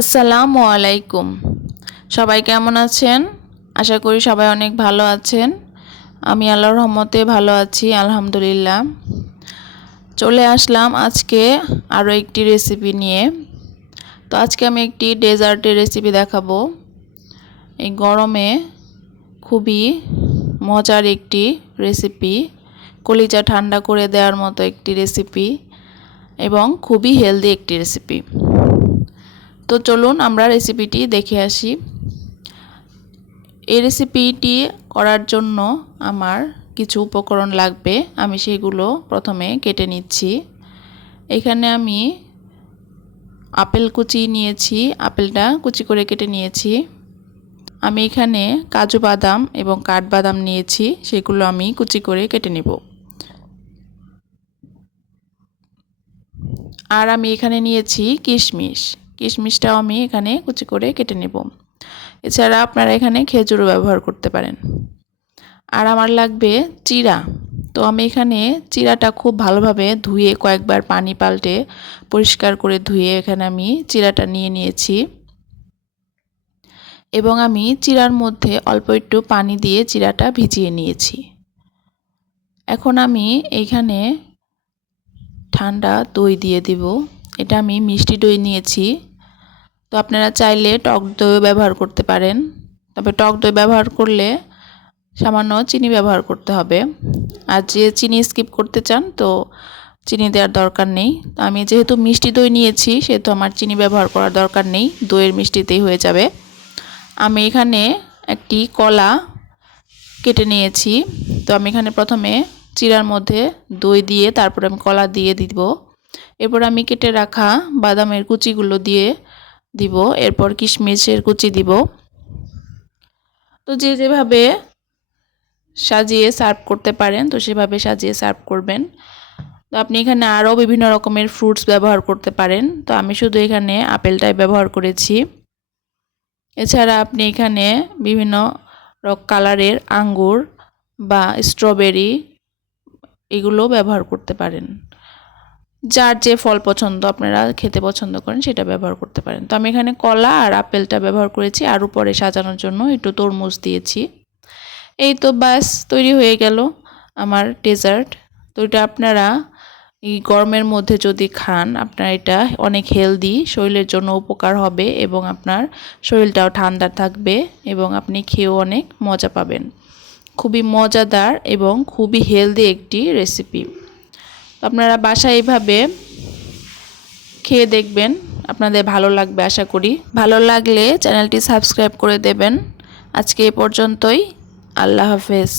আসসালামু আলাইকুম। সবাই কেমন আছেন? আশা করি সবাই অনেক ভালো আছেন। আমি আল্লাহর রহমতে ভালো আছি, আলহামদুলিল্লাহ। চলে আসলাম আজকে আরও একটি রেসিপি নিয়ে। তো আজকে আমি একটি ডেজার্টের রেসিপি দেখাবো। এই গরমে খুবই মজার একটি রেসিপি, কলিজা ঠান্ডা করে দেওয়ার মতো একটি রেসিপি এবং খুবই হেলদি একটি রেসিপি। তো চলুন আমরা রেসিপিটি দেখে আসি। এই রেসিপিটি করার জন্য আমার কিছু উপকরণ লাগবে, আমি সেগুলো প্রথমে কেটে নিচ্ছি। এখানে আমি আপেল কুচি নিয়েছি, আপেলটা কুচি করে কেটে নিয়েছি। আমি এখানে কাজু বাদাম এবং কাঠবাদাম নিয়েছি, সেগুলো আমি কুচি করে কেটে নেব। আর আমি এখানে নিয়েছি কিশমিশ, কিশমিশটাও আমি এখানে কুচি করে কেটে নেব। এছাড়া আপনারা এখানে খেজুরও ব্যবহার করতে পারেন। আর আমার লাগবে চিড়া। তো আমি এখানে চিড়াটা খুব ভালোভাবে ধুয়ে কয়েকবার পানি পাল্টে পরিষ্কার করে ধুয়ে এখানে আমি চিড়াটা নিয়ে নিয়েছি এবং আমি চিড়ার মধ্যে অল্প একটু পানি দিয়ে চিড়াটা ভিজিয়ে নিয়েছি। এখন আমি এইখানে ঠান্ডা দই দিয়ে দিব। এটা আমি মিষ্টি দই নিয়েছি। তো আপনারা চাইলে টক দইও ব্যবহার করতে পারেন, তবে টক দই ব্যবহার করলে সামান্য চিনি ব্যবহার করতে হবে। আর যে চিনি স্কিপ করতে চান তো চিনি দেওয়ার দরকার নেই। তো আমি যেহেতু মিষ্টি দই নিয়েছি সেহেতু আমার চিনি ব্যবহার করার দরকার নেই, দইয়ের মিষ্টিতেই হয়ে যাবে। আমি এখানে একটি কলা কেটে নিয়েছি। তো আমি এখানে প্রথমে চিড়ার মধ্যে দই দিয়ে তারপর আমি কলা দিয়ে দিব। এরপর আমি কেটে রাখা বাদামের কুচিগুলো দিয়ে দিব, এরপর কিশমিশের কুচি দিব। তো যে যেভাবে সাজিয়ে সার্ভ করতে পারেন তো সেভাবে সাজিয়ে সার্ভ করবেন। তো আপনি এখানে আরও বিভিন্ন রকমের ফ্রুটস ব্যবহার করতে পারেন, তো আমি শুধু এখানে আপেলটাই ব্যবহার করেছি। এছাড়া আপনি এখানে বিভিন্ন কালারের আঙ্গুর বা স্ট্রবেরি এগুলো ব্যবহার করতে পারেন। যার যে ফল পছন্দ, আপনারা খেতে পছন্দ করেন সেটা ব্যবহার করতে পারেন। তো আমি এখানে কলা আর আপেলটা ব্যবহার করেছি, আর উপরে সাজানোর জন্য একটু তরমুজ দিয়েছি। এই তো ব্যাস তৈরি হয়ে গেল আমার ডেজার্ট। তো এটা আপনারা এই গরমের মধ্যে যদি খান, আপনার এটা অনেক হেলদি, শরীরের জন্য উপকার হবে এবং আপনার শরীরটাও ঠান্ডা থাকবে এবং আপনি খেয়েও অনেক মজা পাবেন। খুবই মজাদার এবং খুবই হেলদি একটি রেসিপি। আপনারা বাসায় এইভাবে খেয়ে দেখবেন, আপনাদের ভালো লাগবে আশা করি। ভালো লাগলে চ্যানেলটি সাবস্ক্রাইব করে দেবেন। আজকে এ পর্যন্তই। আল্লাহ হাফেজ।